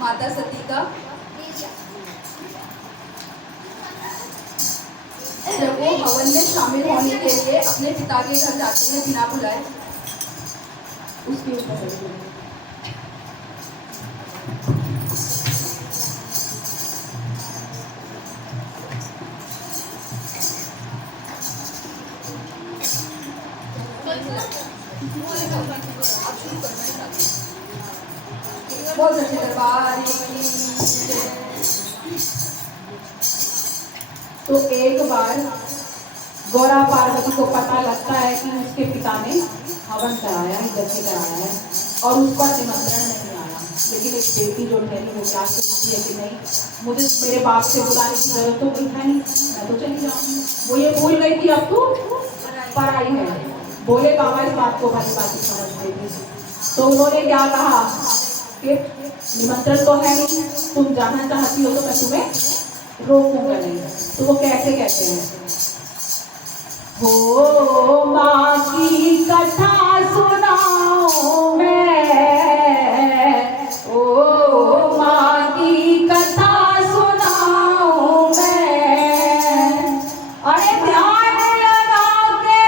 माता सती का जब वो हवन में शामिल होने के लिए अपने पिता के घर जाती है बिना बुलाए, उसके ऊपर बहुत अच्छे दरबार। तो एक बार गौरा पार्वती को पता लगता है कि उसके पिता ने हवन कराया है, यज्ञ कराया है और उसका निमंत्रण नहीं आया। लेकिन एक बेटी जो ठहरी वो क्या सोचती है कि नहीं, मुझे मेरे बाप से बुलाने की जरूरत तो कोई है नहीं, मैं तो चली जाऊंगी। वो ये भूल गई थी अब तो पराई है। बोले बाबा इस बात को भली बात समझते थे। तो उन्होंने क्या कहा कि निमंत्रण तो है नहीं, तुम जाना चाहती हो तो मैं तुम्हें रोकूंगा नहीं। तो वो कैसे कहते हैं, हो माँ की कथा सुनाओ मैं, ओ माँ की कथा सुनाओ मैं, अरे ध्यान लगा के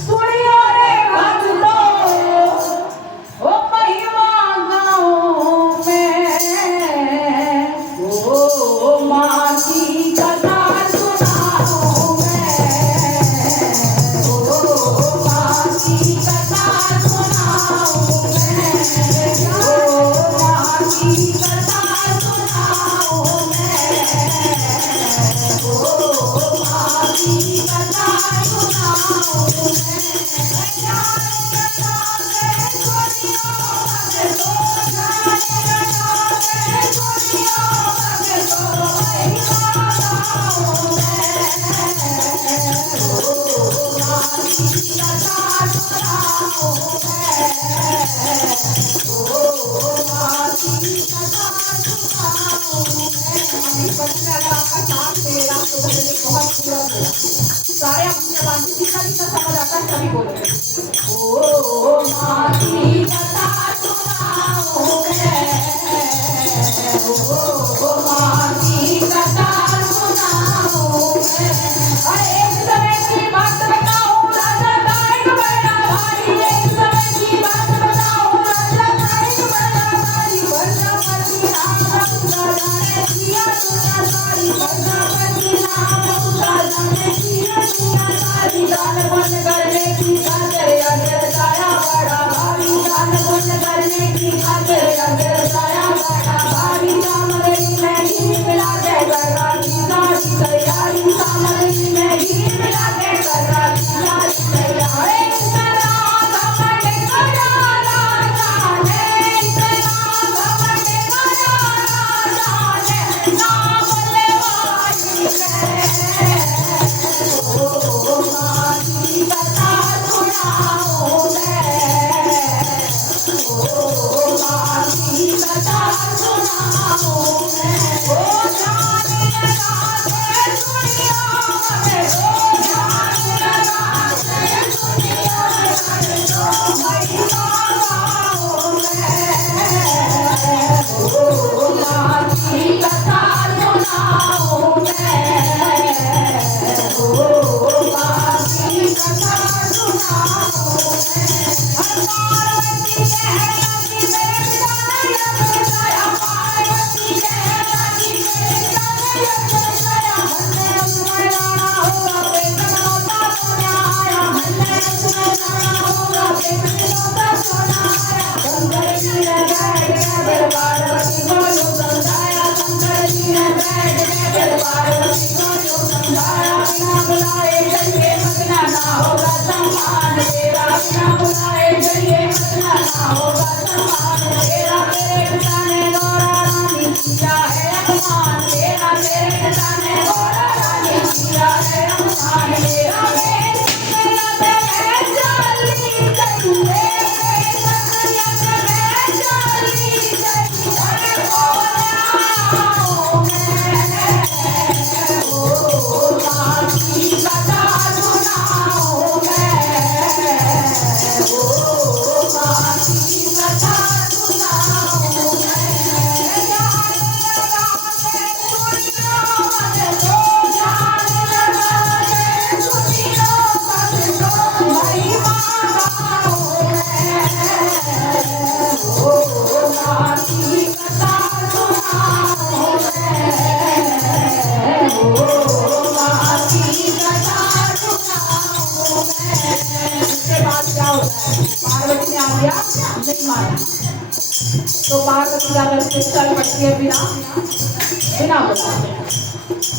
सुनियो रे भक्तों, ओ महिमा गाऊं मैं, ओ माँ की कथा सुनाओ मैं, ओ माँ की कथा सुनाओ मैं, ओ माँ की कथा सुनाओ मैं, ओ माँ की कथा सुनाओ सारे अपनी जबान में जितना जितना समझ आता है सभी बोलो, ओ माँ की कथा सुनाओ मैं, ओ माँ की कथा सुनाओ मैं, अरे एक समय की बात बताऊं राजा का एक बड़ा भाई, एक समय की बात बताऊं राजा का एक बड़ा भाई, प्रजापति राम राजा ने किया दुनिया सारी, प्रजापति राम राजा ने किया दुनिया सारी, दान पुण्य करने की खातिर अजर सारा बड़ा भारी। तो पार्वती अगर से चल पड़ती है बिना बिना बताए।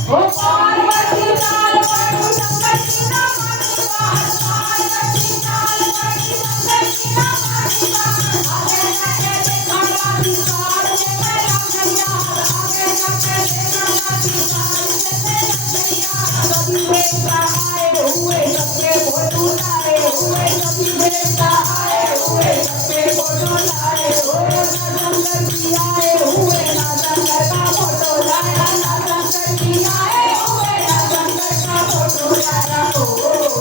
ओ पार्वती लाल पड़ू शंकर की ना मानू बार, पार्वती लाल पड़ू शंकर की ना मानू बार। आगे जाके देखा विचार में मेरा नैया, आगे जाके देखा विचार में मेरा नैया। कभी देवता आए हुए सबके फोटो लाए हुए, कभी देवता आए हुए सबके फोटो लाए हुए। ना शंकर जी आए हुए ना शंकर का फोटो लाया, ना शंकर जी आए हुए ना शंकर का फोटो लाया। ओ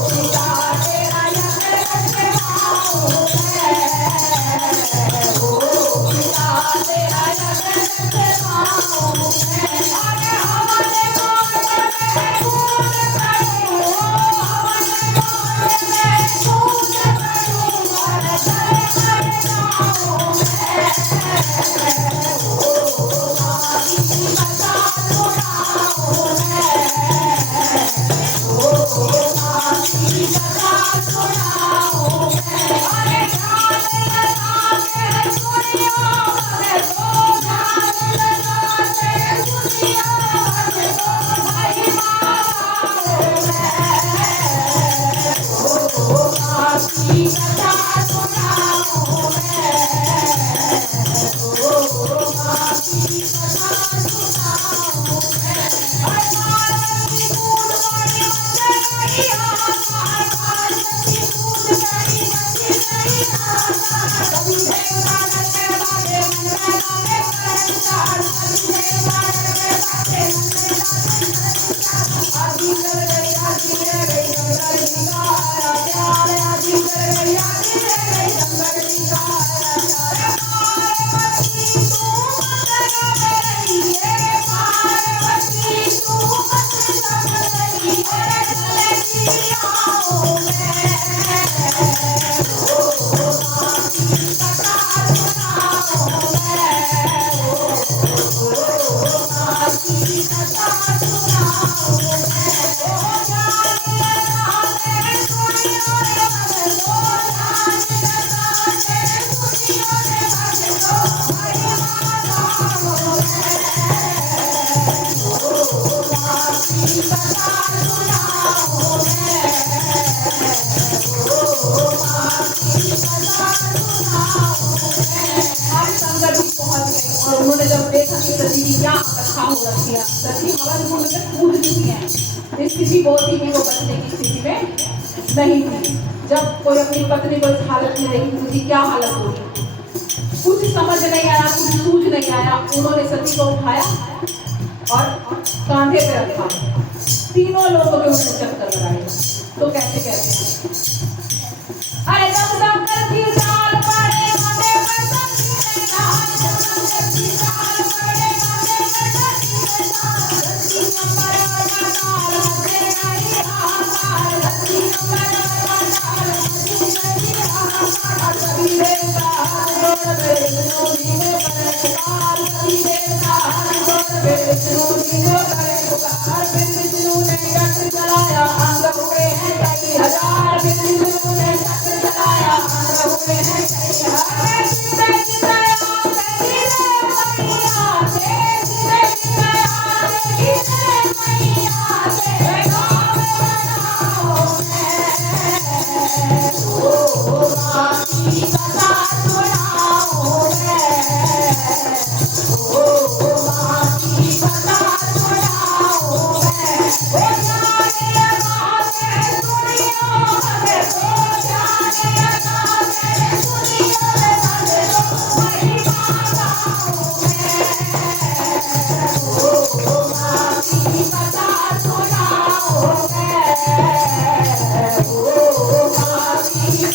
पिता तेरा यज्ञ करके पाऊं मैं, ओ पिता तेरा यज्ञ करके पाऊं मैं। अरे हमारे कौन में कूद पड़ूं, हमारे कौन में कूद पड़ूं, और चले चले जाऊं और उन्होंने जब देखा कि सती की क्या अवस्था हो रखी है, सती हवन कुंड में कूद चुकी है, स्थिति बहुत ही वो बचने की स्थिति में नहीं थी। जब कोई अपनी पत्नी को इस हालत में देखी तो उसकी क्या हालत होगी, कुछ समझ नहीं आया, कुछ सूझ नहीं आया। उन्होंने सती को उठाया और कांधे पे रखा, तीनों लोगों के उन्होंने चक्कर लगाए। तो कैसे कहते हैं, अरे जब शंकर की चाल पड़े माथे पर सती ने कहा, जब शंकर की चाल पड़े माथे पर सती ने कहा, धरती नंबर पाताल मचे नहीं हाहाकार, धरती नंबर पाताल मचे नहीं हाहाकार। सभी देवता हाथ जोड़ गए विष्णु जी को करे पुकार, सभी देवता हाथ जोड़ गए विष्णु जी को करे पुकार। फिर विष्णु ने चक्र चलाया, अंग हुए हैं कई हजार, फिर विष्णु ने चक्र चलाया, अंग हुए हैं कई हजार। जिंदे जिंदे आते गिरे मैया से, जिंदे जिंदे आते गिरे मैया से, गाँव बनाओ मैं, ओ माँ की कथा सुनाओ मैं, ओ माँ की कथा सुनाओ मैं। ओ जाने गाते सुनियो मगे तो, जाने गाते सुनियो मगे तो, महिमा गाओ मैं, ओ माँ की कथा सुनाओ मैं, ओ माँ की कथा सुनाओ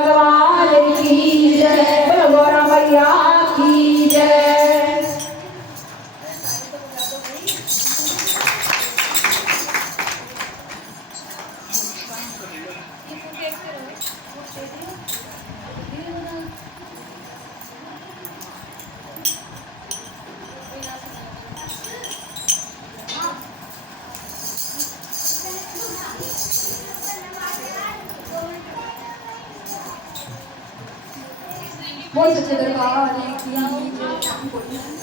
भगवान की जय, बोलो गौरा मैया की जय। बोल सच्चे दरबार की जय।